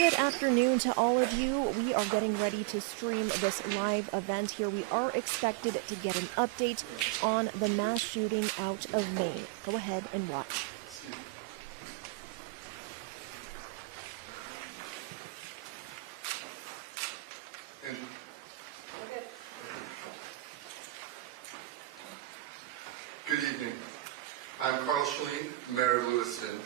Good afternoon to all of you. We are getting ready to stream this live event here. We are expected to get an update on the mass shooting out of Maine. Go ahead and watch. Good evening. I'm Carl Schleen, Mayor of Lewiston.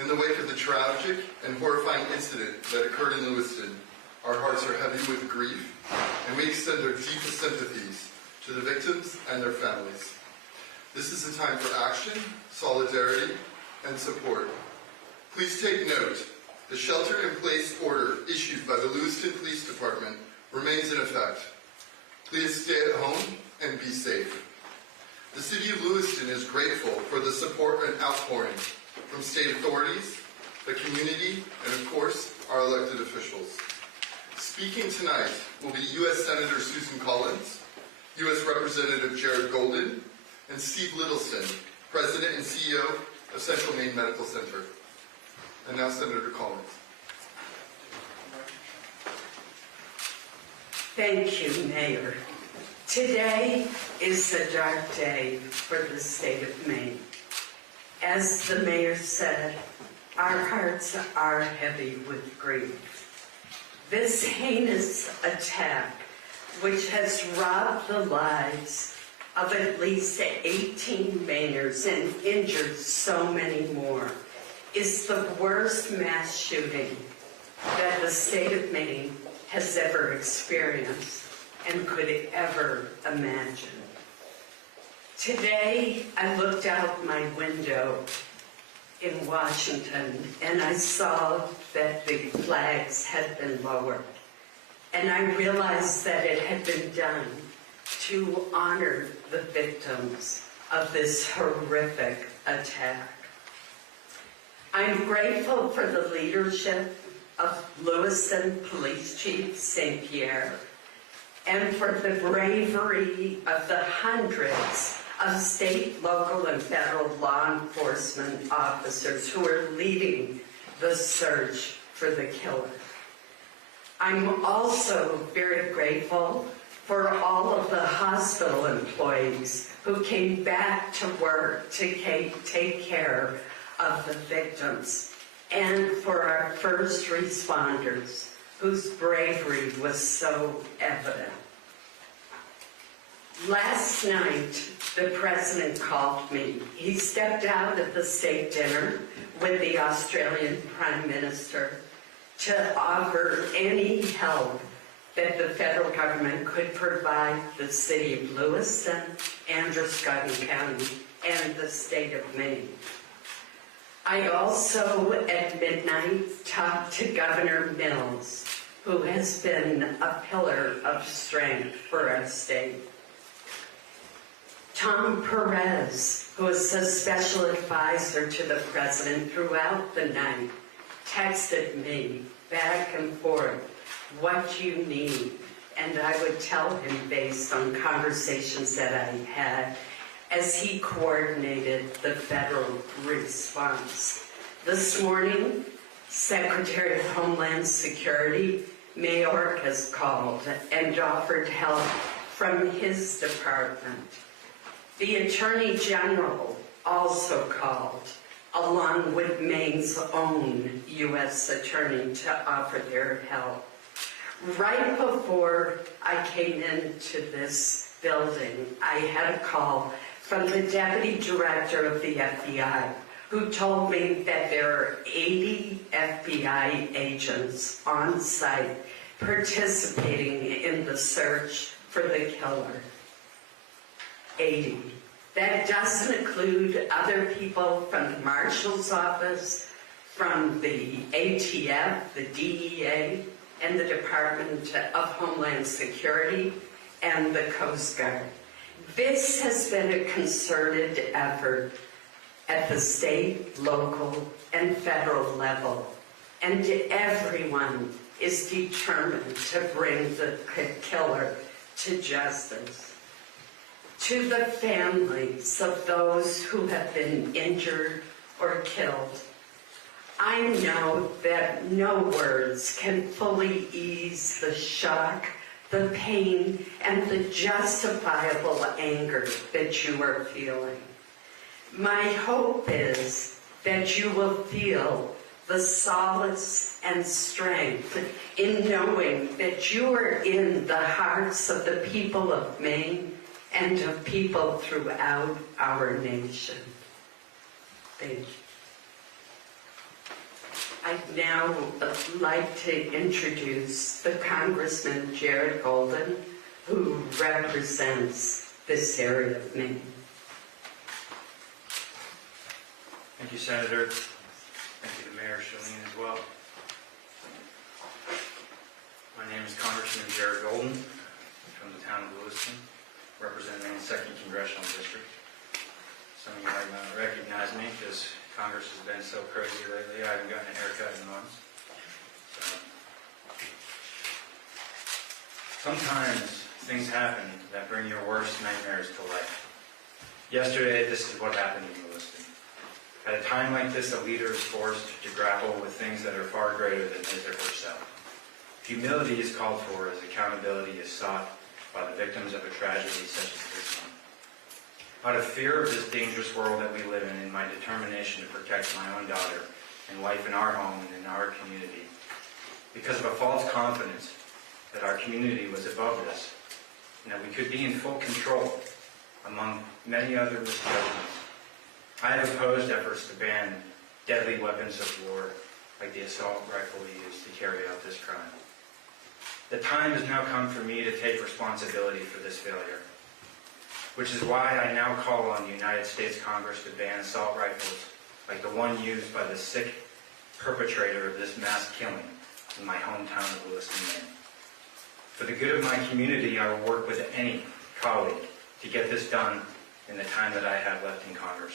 In the wake of the tragic and horrifying incident that occurred in Lewiston, our hearts are heavy with grief, and we extend our deepest sympathies to the victims and their families. This is a time for action, solidarity, and support. Please take note, the shelter-in-place order issued by the Lewiston Police Department remains in effect. Please stay at home and be safe. The City of Lewiston is grateful for the support and outpouring from state authorities, the community, and of course, our elected officials. Speaking tonight will be U.S. Senator Susan Collins, U.S. Representative Jared Golden, and Steve Littleson, President and CEO of Central Maine Medical Center. And now Senator Collins. Thank you, Mayor. Today is a dark day for the state of Maine. As the mayor said, our hearts are heavy with grief. This heinous attack, which has robbed the lives of at least 18 Mainers and injured so many more, is the worst mass shooting that the state of Maine has ever experienced and could ever imagine. Today, I looked out my window in Washington and I saw that the flags had been lowered. And I realized that it had been done to honor the victims of this horrific attack. I'm grateful for the leadership of Lewiston Police Chief St. Pierre and for the bravery of the hundreds of state, local, and federal law enforcement officers who are leading the search for the killer. I'm also very grateful for all of the hospital employees who came back to work to take care of the victims, and for our first responders whose bravery was so evident. Last night, the president called me. He stepped out at the state dinner with the Australian Prime Minister to offer any help that the federal government could provide the city of Lewiston, Androscoggin County, and the state of Maine. I also, at midnight, talked to Governor Mills, who has been a pillar of strength for our state. Tom Perez, who is a special advisor to the president throughout the night, texted me back and forth, what you need, and I would tell him based on conversations that I had as he coordinated the federal response. This morning, Secretary of Homeland Security, Mayork, has called and offered help from his department. The Attorney General also called, along with Maine's own U.S. Attorney, to offer their help. Right before I came into this building, I had a call from the Deputy Director of the FBI, who told me that there are 80 FBI agents on site participating in the search for the killer. 80. That doesn't include other people from the Marshal's Office, from the ATF, the DEA, and the Department of Homeland Security, and the Coast Guard. This has been a concerted effort at the state, local, and federal level, and everyone is determined to bring the killer to justice. To the families of those who have been injured or killed, I know that no words can fully ease the shock, the pain, and the justifiable anger that you are feeling. My hope is that you will feel the solace and strength in knowing that you are in the hearts of the people of Maine and of people throughout our nation. Thank you. I'd now like to introduce the Congressman Jared Golden, who represents this area of Maine. Thank you, Senator. Thank you to Mayor Shalene as well. My name is Congressman Jared Golden from the town of Lewiston, representing the 2nd Congressional District. Some of you might not recognize me because Congress has been so crazy lately. I haven't gotten a haircut in months. Sometimes things happen that bring your worst nightmares to life. Yesterday, this is what happened in Lewiston. At a time like this, a leader is forced to grapple with things that are far greater than his or herself. Humility is called for as accountability is sought by the victims of a tragedy such as this one. Out of fear of this dangerous world that we live in my determination to protect my own daughter and life in our home and in our community, because of a false confidence that our community was above this, and that we could be in full control, among many other misjudgments, I have opposed efforts to ban deadly weapons of war like the assault rifle used to carry out this crime. The time has now come for me to take responsibility for this failure, which is why I now call on the United States Congress to ban assault rifles like the one used by the sick perpetrator of this mass killing in my hometown of Lewiston, Maine. For the good of my community, I will work with any colleague to get this done in the time that I have left in Congress.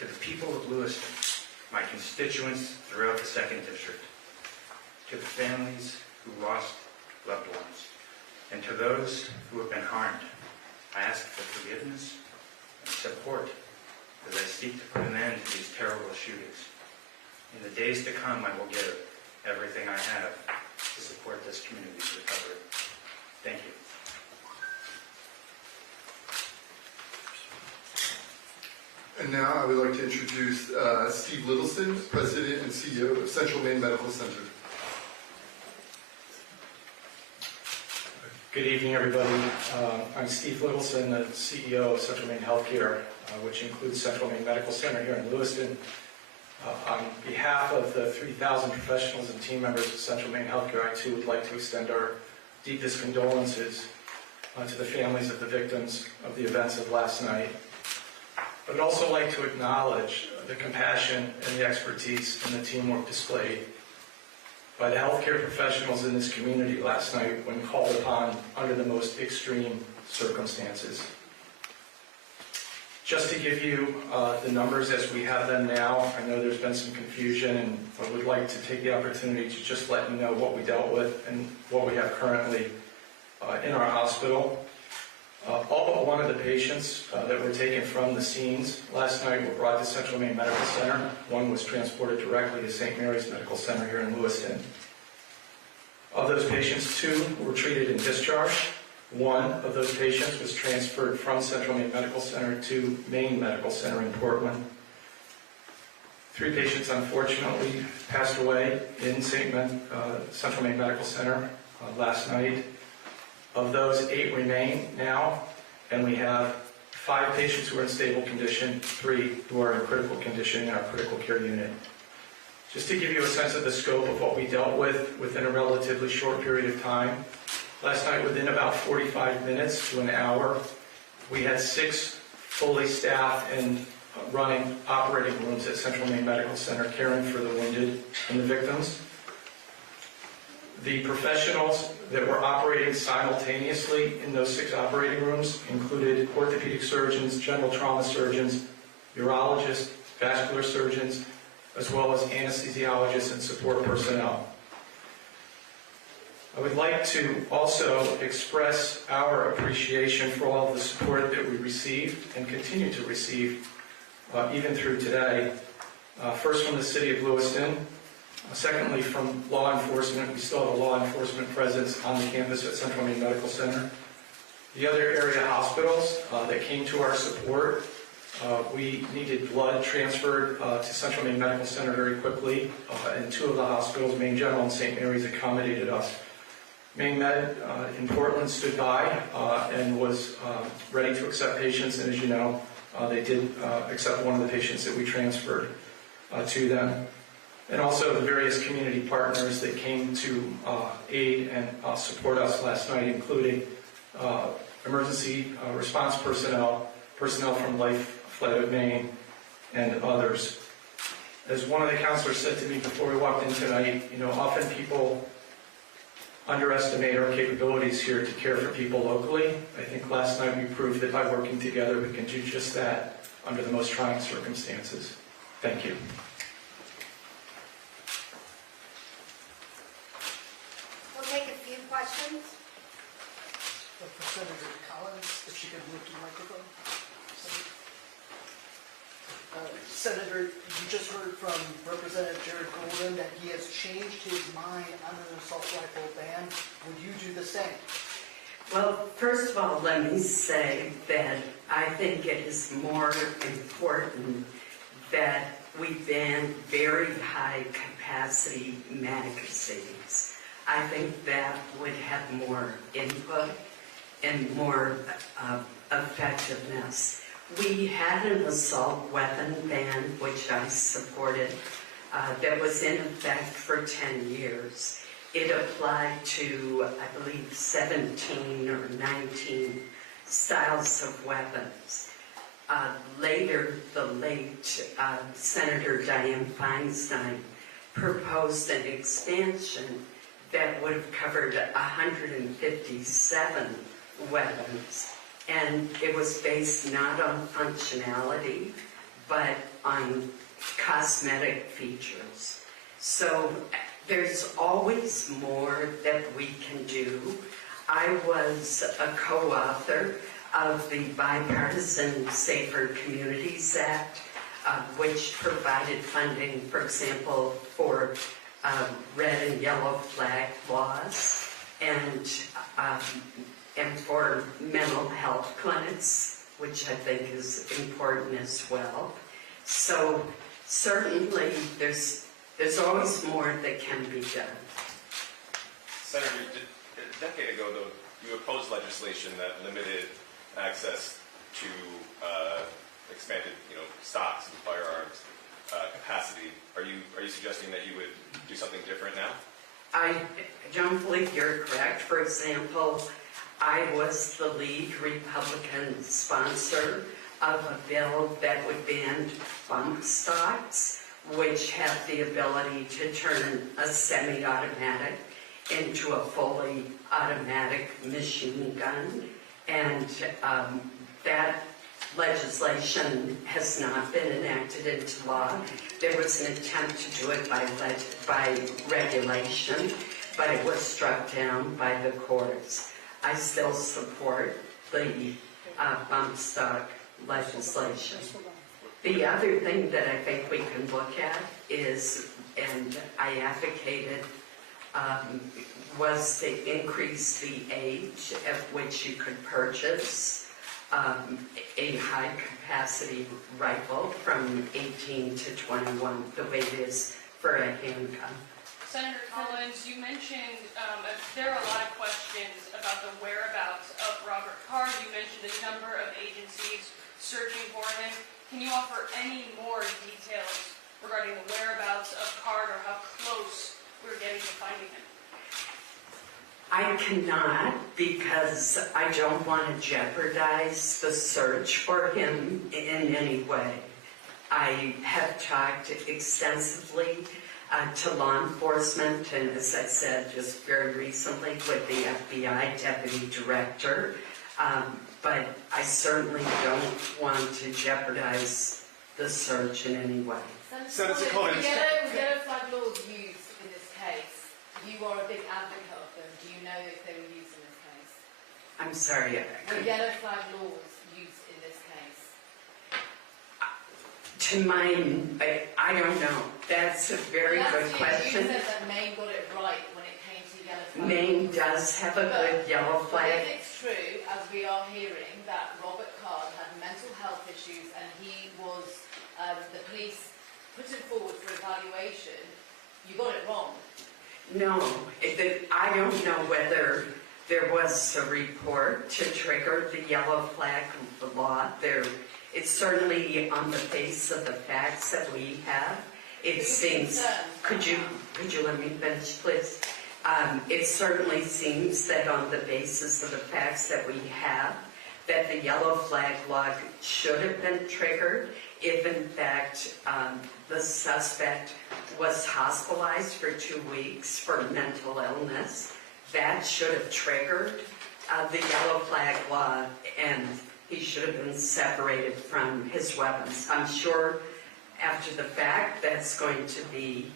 To the people of Lewiston, my constituents throughout the 2nd District, to the families who lost loved ones, and to those who have been harmed, I ask for forgiveness and support as I seek to put an end to these terrible shootings. In the days to come, I will give everything I have to support this community's recovery. Thank you. And now I would like to introduce Steve Littleston, President and CEO of Central Maine Medical Center. Good evening, everybody. I'm Steve Littleston, the CEO of Central Maine Healthcare, which includes Central Maine Medical Center here in Lewiston. On behalf of the 3,000 professionals and team members of Central Maine Healthcare, I too would like to extend our deepest condolences to the families of the victims of the events of last night. But I'd also like to acknowledge the compassion and the expertise and the teamwork displayed by the healthcare professionals in this community last night when called upon under the most extreme circumstances. Just to give you the numbers as we have them now, I know there's been some confusion, and I would like to take the opportunity to just let you know what we dealt with and what we have currently in our hospital. All but one of the patients that were taken from the scenes last night were brought to Central Maine Medical Center. One was transported directly to St. Mary's Medical Center here in Lewiston. Of those patients, 2 were treated and discharged. 1 of those patients was transferred from Central Maine Medical Center to Maine Medical Center in Portland. 3 patients, unfortunately, passed away in Central Maine Medical Center last night. Of those, 8 remain now, and we have 5 patients who are in stable condition, 3 who are in critical condition in our critical care unit. Just to give you a sense of the scope of what we dealt with within a relatively short period of time, last night within about 45 minutes to an hour, we had 6 fully staffed and running operating rooms at Central Maine Medical Center caring for the wounded and the victims. The professionals that were operating simultaneously in those 6 operating rooms included orthopedic surgeons, general trauma surgeons, urologists, vascular surgeons, as well as anesthesiologists and support personnel. I would like to also express our appreciation for all of the support that we received and continue to receive even through today First from the city of Lewiston. Secondly, from law enforcement. We still have a law enforcement presence on the campus at Central Maine Medical Center. The other area hospitals that came to our support, we needed blood transferred to Central Maine Medical Center very quickly, and two of the hospitals, Maine General and St. Mary's, accommodated us. Maine Med in Portland stood by and was ready to accept patients, and as you know, they did accept one of the patients that we transferred to them. And also the various community partners that came to aid and support us last night, including emergency response personnel from Life Flight of Maine, and others. As one of the counselors said to me before we walked in tonight, often people underestimate our capabilities here to care for people locally. I think last night we proved that by working together we can do just that under the most trying circumstances. Thank you. We'll take a few questions. For Senator Collins, if she could move to the microphone. Senator, you just heard from Representative Jared Golden that he has changed his mind on an assault rifle ban. Would you do the same? Well, first of all, let me say that I think it is more important that we ban very high capacity magazines. I think that would have more input and more effectiveness. We had an assault weapon ban, which I supported, that was in effect for 10 years. It applied to, I believe, 17 or 19 styles of weapons. Later, the late Senator Dianne Feinstein proposed an expansion that would have covered 157 weapons. And it was based not on functionality, but on cosmetic features. So there's always more that we can do. I was a co-author of the bipartisan Safer Communities Act, which provided funding, for example, for red and yellow flag laws and for mental health clinics, which I think is important as well. So certainly there's always more that can be done. Senator, a decade ago, though, you opposed legislation that limited access to expanded, stocks and firearms capacity. Are you suggesting that you would do something different now? I don't believe you're correct. For example, I was the lead Republican sponsor of a bill that would ban bump stocks, which have the ability to turn a semi-automatic into a fully automatic machine gun. And that legislation has not been enacted into law. There was an attempt to do it by regulation, but it was struck down by the courts. I still support the bump stock legislation. The other thing that I think we can look at is, and I advocated, was to increase the age at which you could purchase a high-capacity rifle from 18 to 21, the way it is for a handgun. Senator Collins, you mentioned there are a lot of questions about the whereabouts of Robert Card. You mentioned a number of agencies searching for him. Can you offer any more details regarding the whereabouts of Card or how close we're getting to finding him? I cannot, because I don't want to jeopardize the search for him in any way. I have talked extensively to law enforcement, and as I said just very recently with the FBI Deputy Director, but I certainly don't want to jeopardize the search in any way. Senator Collins. We get a flag laws used in this case. You are a big advocate of them. Do you know if they were used in this case? I'm sorry. Were yellow flag laws used in this case? To mine, I don't know. That's a very Last good year, question. You said that Maine got it right when it came to yellow flag. Maine does have a good yellow But flag. if it's true, as we are hearing, that Robert Card had mental health issues and he was, the police put him forward for evaluation, you got it wrong. No, I don't know whether there was a report to trigger the yellow flag law. It's certainly on the face of the facts that we have. It Who's seems. concerned? Could you let me finish, please? It certainly seems that on the basis of the facts that we have, that the yellow flag law should have been triggered if in fact the suspect was hospitalized for 2 weeks for mental illness. That should have triggered the yellow flag law, and he should have been separated from his weapons. I'm sure after the fact that's going to be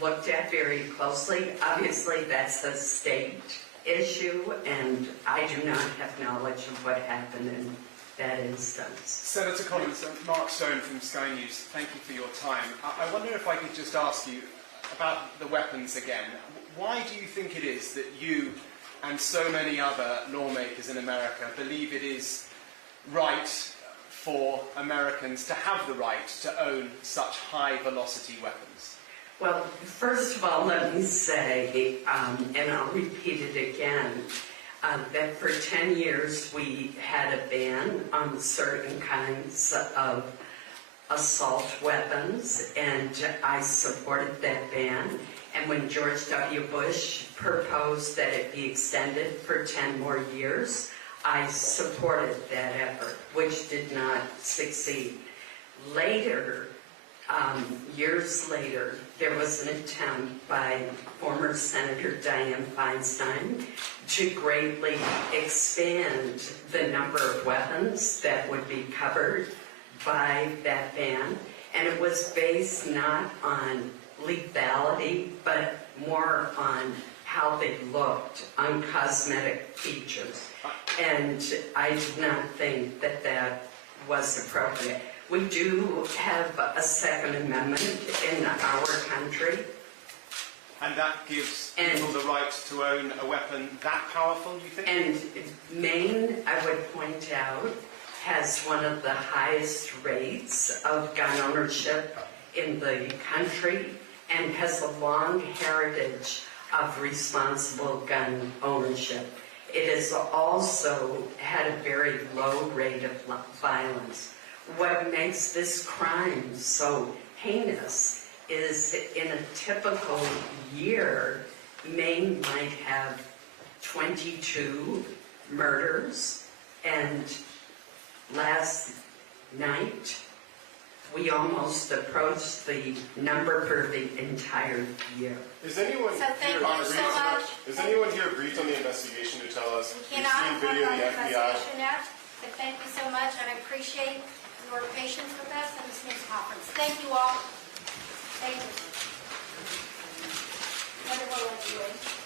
looked at very closely. Obviously, that's a state issue, and I do not have knowledge of what happened in that instance. Senator Collins, Mark Stone from Sky News, thank you for your time. I wonder if I could just ask you about the weapons again. Why do you think it is that you and so many other lawmakers in America believe it is right for Americans to have the right to own such high-velocity weapons? Well, first of all, let me say, and I'll repeat it again, that for 10 years we had a ban on certain kinds of assault weapons, and I supported that ban. And when George W. Bush proposed that it be extended for 10 more years, I supported that effort, which did not succeed. Later, years later, there was an attempt by former Senator Dianne Feinstein to greatly expand the number of weapons that would be covered by that ban. And it was based not on lethality, but more on how they looked, on cosmetic features. And I do not think that that was appropriate. We do have a Second Amendment in our country. And that gives people the right to own a weapon that powerful, you think? And Maine, I would point out, has one of the highest rates of gun ownership in the country and has a long heritage of responsible gun ownership. It has also had a very low rate of violence. What makes this crime so heinous is in a typical year, Maine might have 22 murders, and last night we almost approached the number for the entire year. Is anyone So thank here you agreed so to much. Is anyone here agreed on the investigation to tell us We we've cannot seen talk video about of the the FBI? investigation yet, but thank you so much, and I appreciate your patience with us in this news conference. Thank you all. Thank you. Everyone will be waiting.